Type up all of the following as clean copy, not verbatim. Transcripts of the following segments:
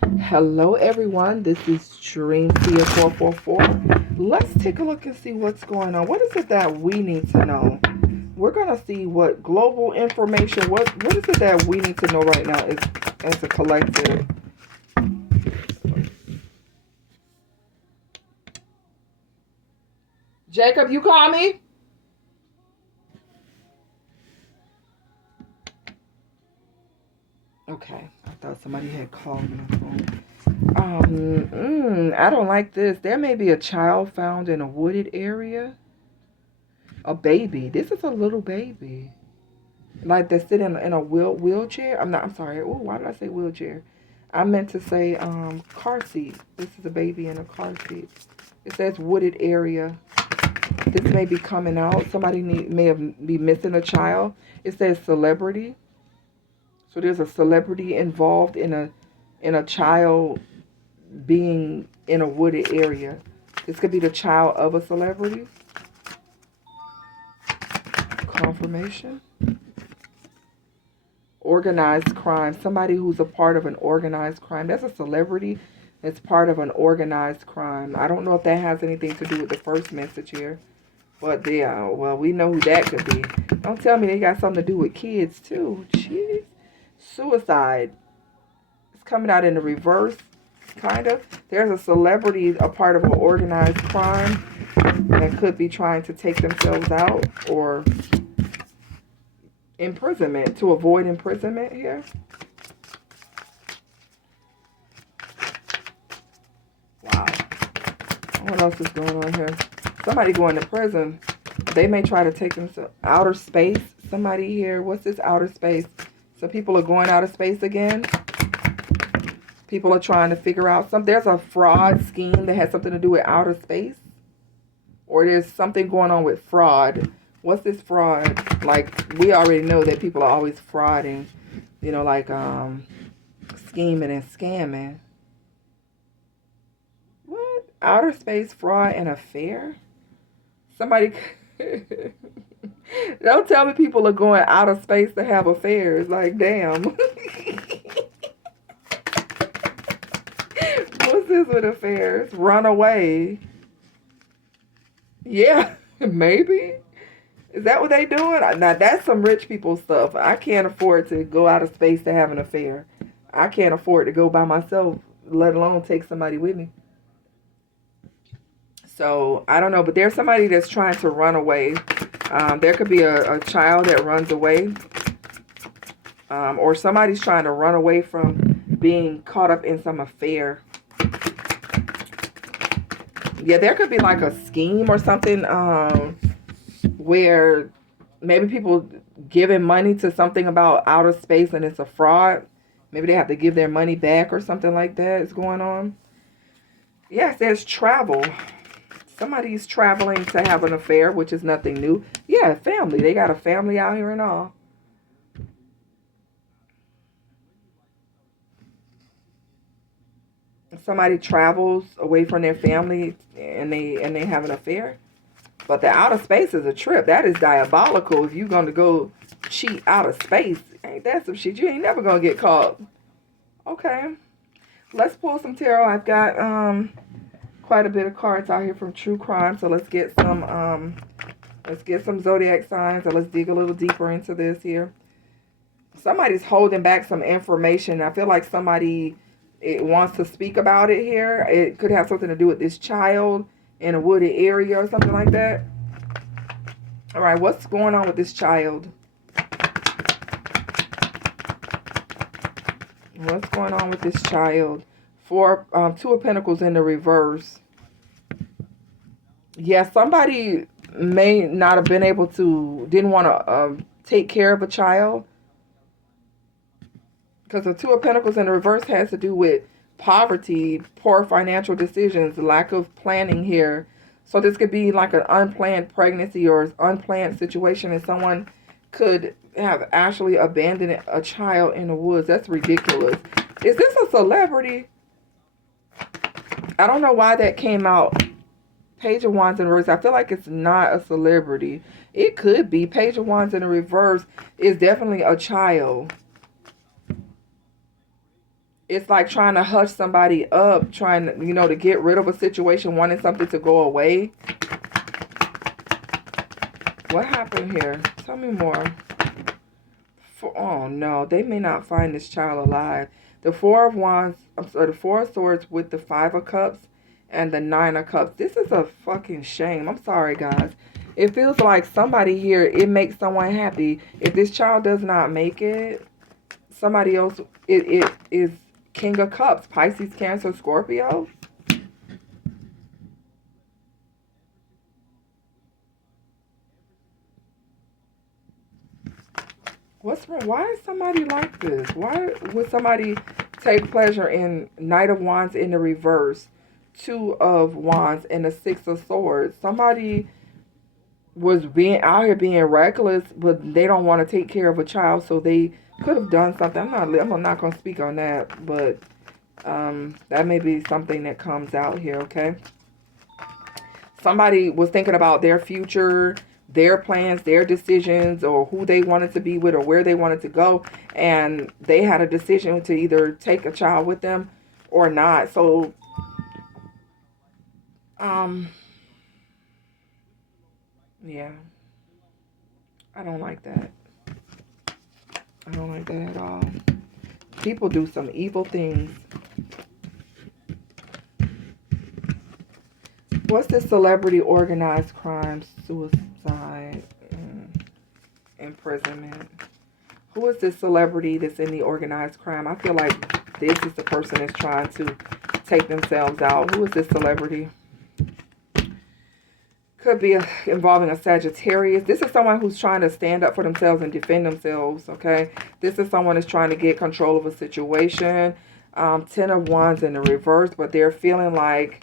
Hello, everyone. This is Dream Tia 444. Let's take a look and see what's going on. What is it that we need to know? We're gonna see what global information. What is it that we need to know right now as a collective? Jacob, you call me? Okay, I thought somebody had called me on the phone. I don't like this. There may be a child found in a wooded area. A baby. This is a little baby. Like they sit in a wheelchair. I'm sorry. Oh, why did I say wheelchair? I meant to say car seat. This is a baby in a car seat. It says wooded area. This may be coming out. Somebody may have be missing a child. It says celebrity. So there's a celebrity involved in a child being in a wooded area. This could be the child of a celebrity. Confirmation. Organized crime. Somebody who's a part of an organized crime. That's a celebrity that's part of an organized crime. I don't know if that has anything to do with the first message here. But yeah, well, we know who that could be. Don't tell me they got something to do with kids too. Jeez. Suicide. It's coming out in the reverse, kind of. There's a celebrity, a part of an organized crime that could be trying to take themselves out, or imprisonment, to avoid imprisonment here. Wow. What else is going on here? Somebody going to prison. They may try to take themselves outer space. Somebody here. What's this outer space? So people are going out of space again. People are trying to figure out something. There's a fraud scheme that has something to do with outer space. Or there's something going on with fraud. What's this fraud? Like, we already know that people are always frauding. You know, like scheming and scamming. What? Outer space fraud and affair? Somebody... Don't tell me people are going out of space to have affairs. Like, damn. What's this with affairs? Run away. Yeah, maybe. Is that what they doing? Now, that's some rich people stuff. I can't afford to go out of space to have an affair. I can't afford to go by myself, let alone take somebody with me. So, I don't know. But there's somebody that's trying to run away. There could be a child that runs away. Or somebody's trying to run away from being caught up in some affair. Yeah, there could be like a scheme or something where maybe people giving money to something about outer space and it's a fraud. Maybe they have to give their money back or something like that is going on. Yes, there's travel. Somebody's traveling to have an affair, which is nothing new. Yeah, family. They got a family out here and all. Somebody travels away from their family and they have an affair. But the outer space is a trip. That is diabolical. If you're going to go cheat out of space, ain't that some shit? You ain't never going to get caught. Okay. Let's pull some tarot. I've got quite a bit of cards out here from True Crime. So let's get some zodiac signs, and let's dig a little deeper into this here. Somebody's holding back some information. I feel like somebody wants to speak about it here. It could have something to do with this child in a wooded area or something like that. All right, what's going on with this child? What's going on with this child? Two of Pentacles in the reverse. Yeah, somebody may not have been able to, didn't want to take care of a child. Because the Two of Pentacles in the reverse has to do with poverty, poor financial decisions, lack of planning here. So this could be like an unplanned pregnancy or unplanned situation, and someone could have actually abandoned a child in the woods. That's ridiculous. Is this a celebrity? I don't know why that came out. Page of Wands in reverse. I feel like it's not a celebrity. It could be. Page of Wands in the reverse is definitely a child. It's like trying to hush somebody up, trying to, to get rid of a situation, wanting something to go away. What happened here? Tell me more. Oh no, they may not find this child alive. The Four of Wands, I'm sorry, the Four of Swords with the Five of Cups and the Nine of Cups. This is a fucking shame. I'm sorry, guys. It feels like somebody here, it makes someone happy. If this child does not make it, somebody else, it is King of Cups, Pisces, Cancer, Scorpio. What's wrong? Why is somebody like this? Why would somebody take pleasure in Knight of Wands in the reverse, Two of Wands, and the Six of Swords? Somebody was being out here being reckless, but they don't want to take care of a child, so they could have done something. I'm not going to speak on that, but that may be something that comes out here. Okay. Somebody was thinking about their future, their plans, their decisions, or who they wanted to be with or where they wanted to go. And they had a decision to either take a child with them or not. So, yeah, I don't like that. I don't like that at all. People do some evil things. What's this celebrity organized crime, suicide, imprisonment? Who is this celebrity that's in the organized crime? I feel like this is the person that's trying to take themselves out. Who is this celebrity? Could be involving a Sagittarius. This is someone who's trying to stand up for themselves and defend themselves, okay? This is someone that's trying to get control of a situation. 10 of Wands in the reverse, but they're feeling like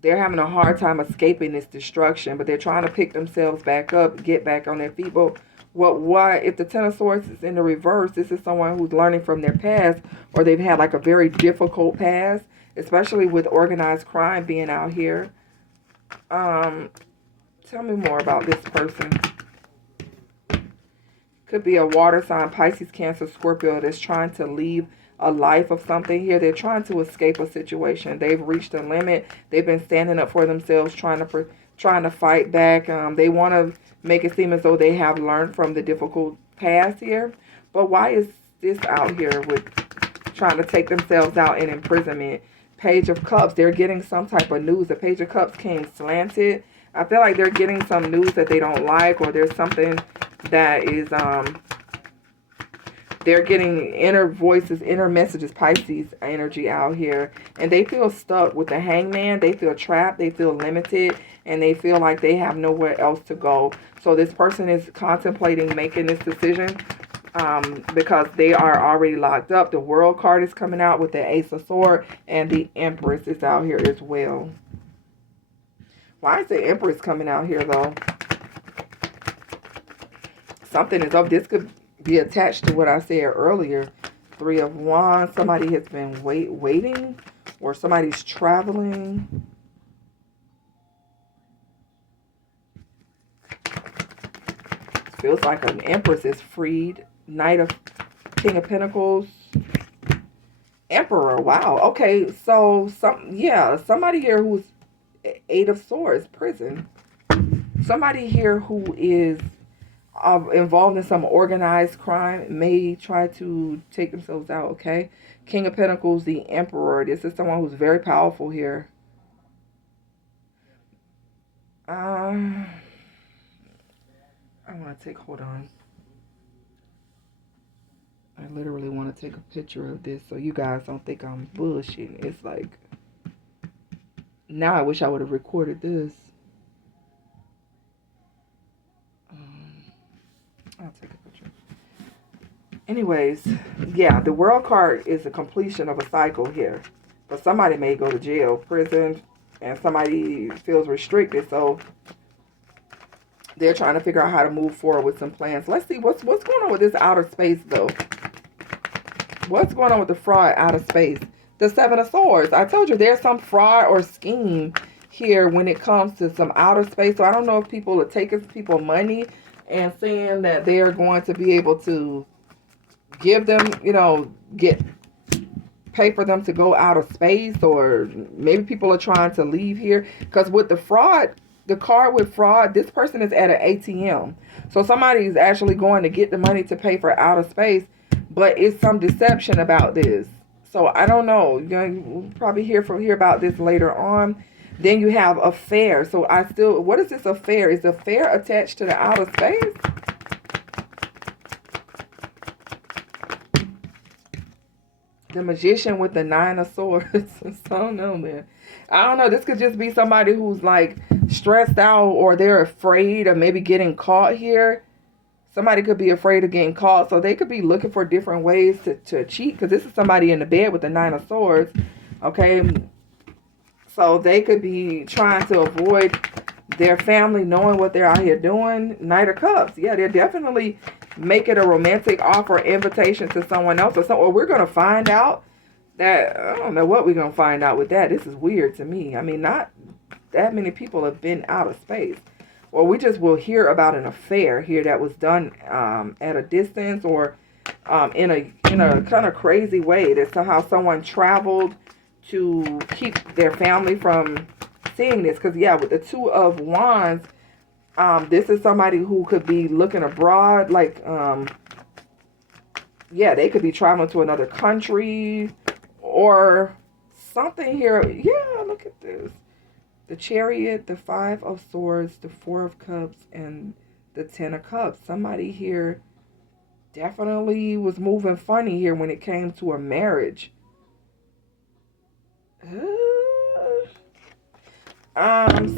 they're having a hard time escaping this destruction, but they're trying to pick themselves back up, get back on their feet. But why, if the Ten of Swords is in the reverse, this is someone who's learning from their past, or they've had like a very difficult past, especially with organized crime being out here. Tell me more about this person. Could be a water sign, Pisces, Cancer, Scorpio, that's trying to leave a life of something here. They're trying to escape a situation. They've reached a limit. They've been standing up for themselves, trying to fight back. They want to make it seem as though they have learned from the difficult past here. But why is this out here with trying to take themselves out in imprisonment? Page of Cups. They're getting some type of news. The Page of Cups came slanted. I feel like they're getting some news that they don't like, or there's something that is they're getting inner voices, inner messages, Pisces energy out here. And they feel stuck with the Hangman. They feel trapped. They feel limited. And they feel like they have nowhere else to go. So this person is contemplating making this decision because they are already locked up. The World card is coming out with the Ace of Swords. And the Empress is out here as well. Why is the Empress coming out here, though? Something is up. This could be attached to what I said earlier. Three of Wands. Somebody has been waiting, or somebody's traveling. Feels like an Empress is freed. Knight of King of Pentacles. Emperor. Wow. Okay. So somebody here who's Eight of Swords, prison. Somebody here who is involved in some organized crime may try to take themselves out, okay? King of Pentacles, the Emperor. This is someone who's very powerful here. I want to hold on. I literally want to take a picture of this so you guys don't think I'm bullshitting. It's like, now I wish I would have recorded this. I'll take a picture. Anyways, yeah, the World card is a completion of a cycle here. But somebody may go to jail, prison, and somebody feels restricted. So they're trying to figure out how to move forward with some plans. Let's see what's going on with this outer space, though. What's going on with the fraud outer space? The Seven of Swords. I told you there's some fraud or scheme here when it comes to some outer space. So I don't know if people are taking people money and saying that they are going to be able to give them, get pay for them to go out of space, or maybe people are trying to leave here. Because with the fraud, the card with fraud, this person is at an ATM. So somebody is actually going to get the money to pay for outer space, but it's some deception about this. So I don't know. We'll probably hear about this later on. Then you have affair. So what is this affair? Is the affair attached to the outer space? The magician with the 9 of swords. I don't know, man. I don't know. This could just be somebody who's like stressed out, or they're afraid of maybe getting caught here. Somebody could be afraid of getting caught, so they could be looking for different ways to cheat, because this is somebody in the bed with the 9 of swords, okay? So they could be trying to avoid their family knowing what they're out here doing. Knight of Cups. Yeah, they're definitely making a romantic offer, invitation to someone else, or we're going to find out that, I don't know what we're going to find out with that. This is weird to me. I mean, not that many people have been out of space. Or we just will hear about an affair here that was done at a distance, or in a kind of crazy way. That's how someone traveled to keep their family from seeing this. Because, yeah, with the 2 of Wands, this is somebody who could be looking abroad. Like, yeah, they could be traveling to another country or something here. Yeah, look at this. The Chariot, the 5 of Swords, the 4 of Cups, and the 10 of Cups. Somebody here definitely was moving funny here when it came to a marriage.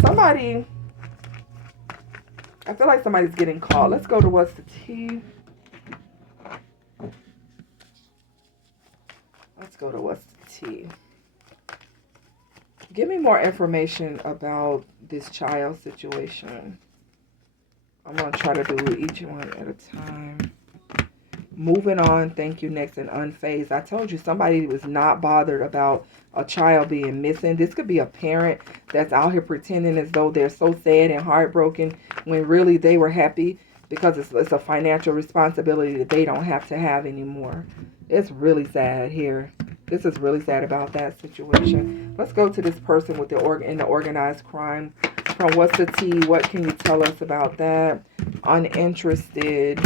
Somebody, I feel like somebody's getting caught. Let's go to what's the T. Let's go to what's the T. Give me more information about this child situation. I'm going to try to do each one at a time. Moving on. Thank you. Next, and unfazed. I told you somebody was not bothered about a child being missing. This could be a parent that's out here pretending as though they're so sad and heartbroken when really they were happy, because it's a financial responsibility that they don't have to have anymore. It's really sad here. This is really sad about that situation. Let's go to this person with in the organized crime. From what's the T? What can you tell us about that? Uninterested.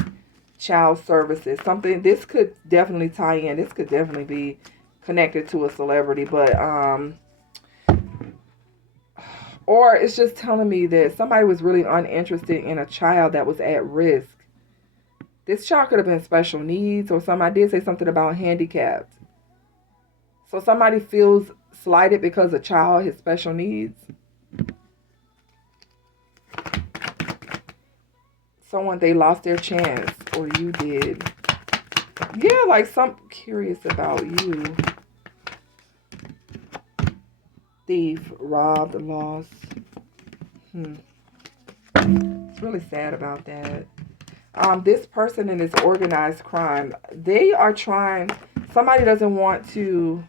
Child services. Something. This could definitely tie in. This could definitely be connected to a celebrity. But, or it's just telling me that somebody was really uninterested in a child that was at risk. This child could have been special needs, or somebody did say something about handicapped. So somebody feels slighted because a child has special needs. Someone, they lost their chance, or you did. Yeah, like curious about you. Thief, robbed, lost. It's really sad about that. This person in this organized crime, they are trying, somebody doesn't want to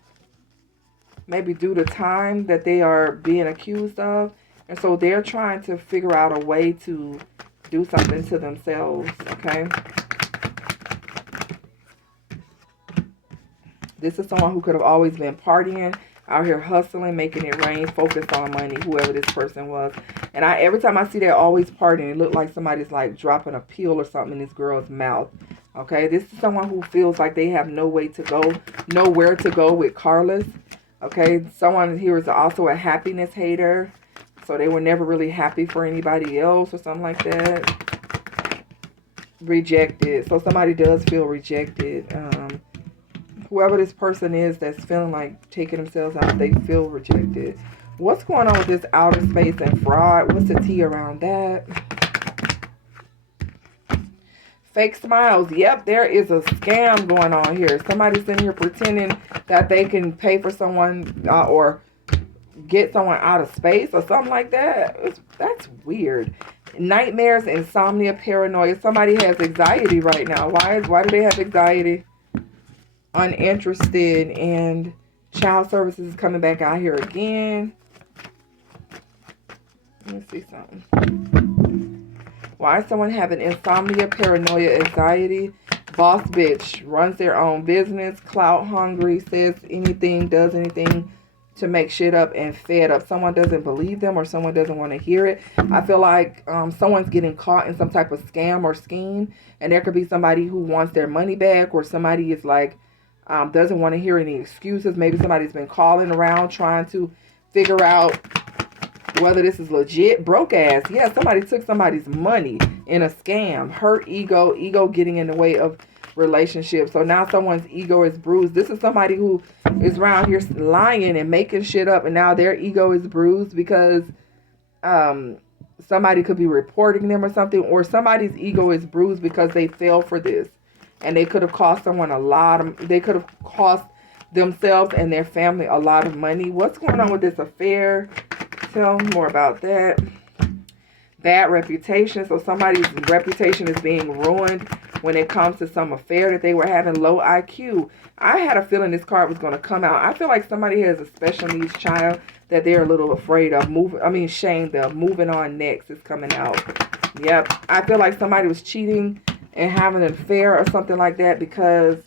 maybe do the time that they are being accused of. And so they're trying to figure out a way to do something to themselves, okay? This is someone who could have always been partying, out here hustling, making it rain, focused on money, whoever this person was. And every time I see they're always partying, it looks like somebody's like dropping a pill or something in this girl's mouth. Okay, this is someone who feels like they have no way to go, nowhere to go with Carlos. Okay, someone here is also a happiness hater. So they were never really happy for anybody else or something like that. Rejected. So somebody does feel rejected. Whoever this person is that's feeling like taking themselves out, they feel rejected. What's going on with this outer space and fraud? What's the T around that? Fake smiles. Yep, there is a scam going on here. Somebody's in here pretending that they can pay for someone or get someone out of space or something like that. That's weird. Nightmares, insomnia, paranoia. Somebody has anxiety right now. Why do they have anxiety? Uninterested, and child services is coming back out here again. Let me see something. Why is someone having insomnia, paranoia, anxiety? Boss bitch, runs their own business, clout hungry, says anything, does anything to make shit up, and fed up. Someone doesn't believe them or someone doesn't want to hear it. I feel like someone's getting caught in some type of scam or scheme, and there could be somebody who wants their money back, or somebody is like doesn't want to hear any excuses. Maybe somebody's been calling around trying to figure out whether this is legit. Broke ass. Yeah, somebody took somebody's money in a scam. Hurt ego getting in the way of relationships. So now someone's ego is bruised. This is somebody who is around here lying and making shit up, and now their ego is bruised because somebody could be reporting them or something, or somebody's ego is bruised because they fell for this, and they could have cost someone they could have cost themselves and their family a lot of money. What's going on with this affair? Tell me more about that. Bad reputation. So somebody's reputation is being ruined when it comes to some affair that they were having. Low IQ. I had a feeling this card was going to come out. I feel like somebody has a special needs child that they're a little afraid of shamed of. Moving on next is coming out. Yep. I feel like somebody was cheating and having an affair or something like that because,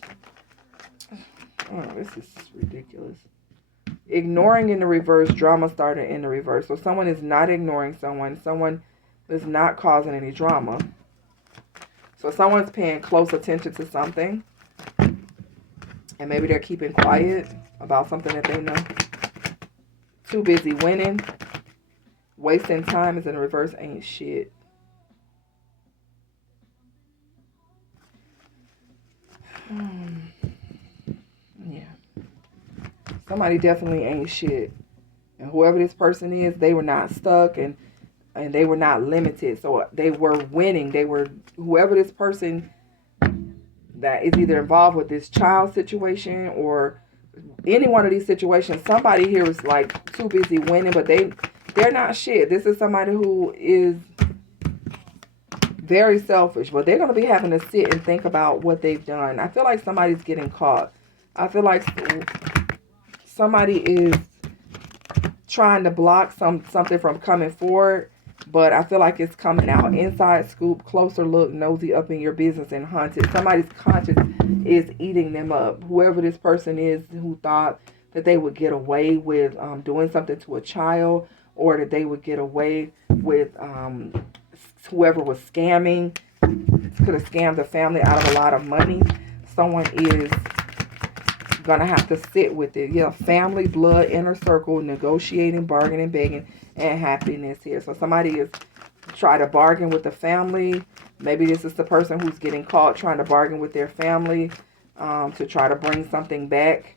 oh, this is ridiculous. Ignoring in the reverse. Drama started in the reverse. So someone is not ignoring someone. Someone is not causing any drama. So someone's paying close attention to something, and maybe they're keeping quiet about something that they know. Too busy winning. Wasting time is in the reverse. Ain't shit. Yeah. Somebody definitely ain't shit. And whoever this person is, they were not stuck and they were not limited. So they were winning. Whoever this person that is either involved with this child situation or any one of these situations, somebody here is like too busy winning, but they're not shit. This is somebody who is very selfish, but they're going to be having to sit and think about what they've done. I feel like somebody's getting caught. I feel like somebody is trying to block something from coming forward, but I feel like it's coming out. Inside scoop, closer look, nosy up in your business and hunted. Somebody's conscience is eating them up. Whoever this person is who thought that they would get away with doing something to a child, or that they would get away with whoever was scamming, could have scammed the family out of a lot of money. Someone is gonna have to sit with it. Yeah, family, blood, inner circle, negotiating, bargaining, begging, and happiness here. So somebody is trying to bargain with the family. Maybe this is the person who's getting caught trying to bargain with their family to try to bring something back.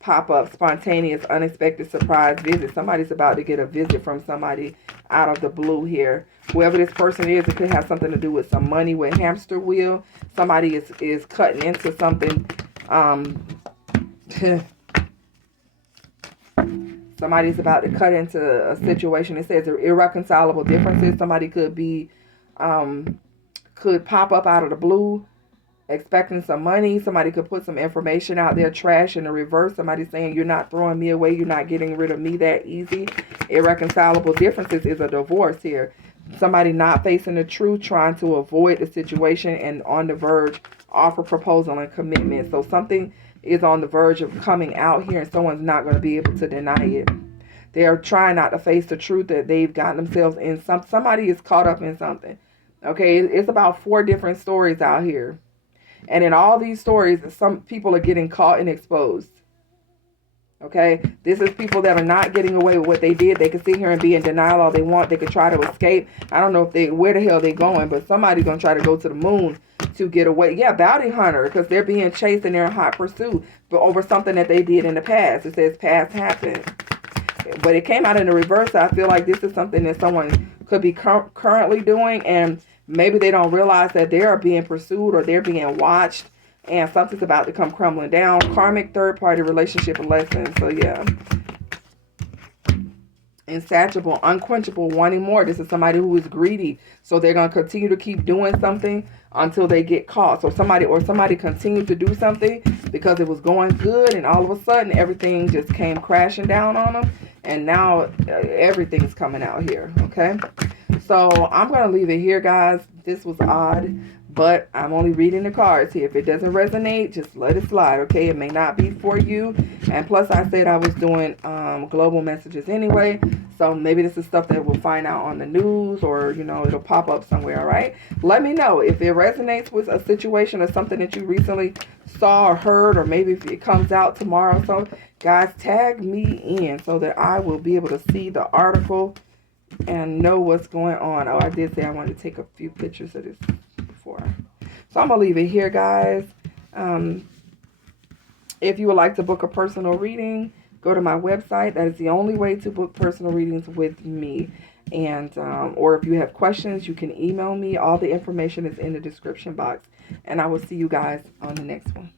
Pop up, spontaneous, unexpected surprise visit. Somebody's about to get a visit from somebody out of the blue here. Whoever this person is, it could have something to do with some money with hamster wheel. Somebody is cutting into something. Somebody's about to cut into a situation. It says irreconcilable differences. Somebody could be, could pop up out of the blue, expecting some money. Somebody could put some information out there, trash in the reverse. Somebody saying, you're not throwing me away. You're not getting rid of me that easy. Irreconcilable differences is a divorce here. Somebody not facing the truth, trying to avoid the situation, and on the verge, offer, proposal, and commitment. So something is on the verge of coming out here, and someone's not going to be able to deny it. They're trying not to face the truth that they've gotten themselves in. Somebody is caught up in something. Okay, it's about 4 different stories out here. And in all these stories, some people are getting caught and exposed. Okay, this is people that are not getting away with what they did. They can sit here and be in denial all they want. They could try to escape. I don't know where the hell they going, but somebody's going to try to go to the moon to get away. Yeah, bounty hunter, because they're being chased and they're in hot pursuit, but over something that they did in the past. It says past happened. But it came out in the reverse. So I feel like this is something that someone could be currently doing, and maybe they don't realize that they are being pursued or they're being watched, and something's about to come crumbling down. Karmic third-party relationship lessons. So, yeah. Insatiable, unquenchable, wanting more. This is somebody who is greedy. So, they're going to continue to keep doing something until they get caught. So, somebody continued to do something because it was going good, and all of a sudden, everything just came crashing down on them. And now, everything's coming out here, okay? So I'm going to leave it here, guys. This was odd, but I'm only reading the cards here. If it doesn't resonate, just let it slide, okay? It may not be for you. And plus, I said I was doing global messages anyway. So maybe this is stuff that we'll find out on the news, or, you know, it'll pop up somewhere, all right? Let me know if it resonates with a situation or something that you recently saw or heard, or maybe if it comes out tomorrow. So, guys, tag me in so that I will be able to see the article and know what's going on. Oh, I did say I wanted to take a few pictures of this before. So I'm going to leave it here, guys. If you would like to book a personal reading, go to my website. That is the only way to book personal readings with me. And or if you have questions, you can email me. All the information is in the description box. And I will see you guys on the next one.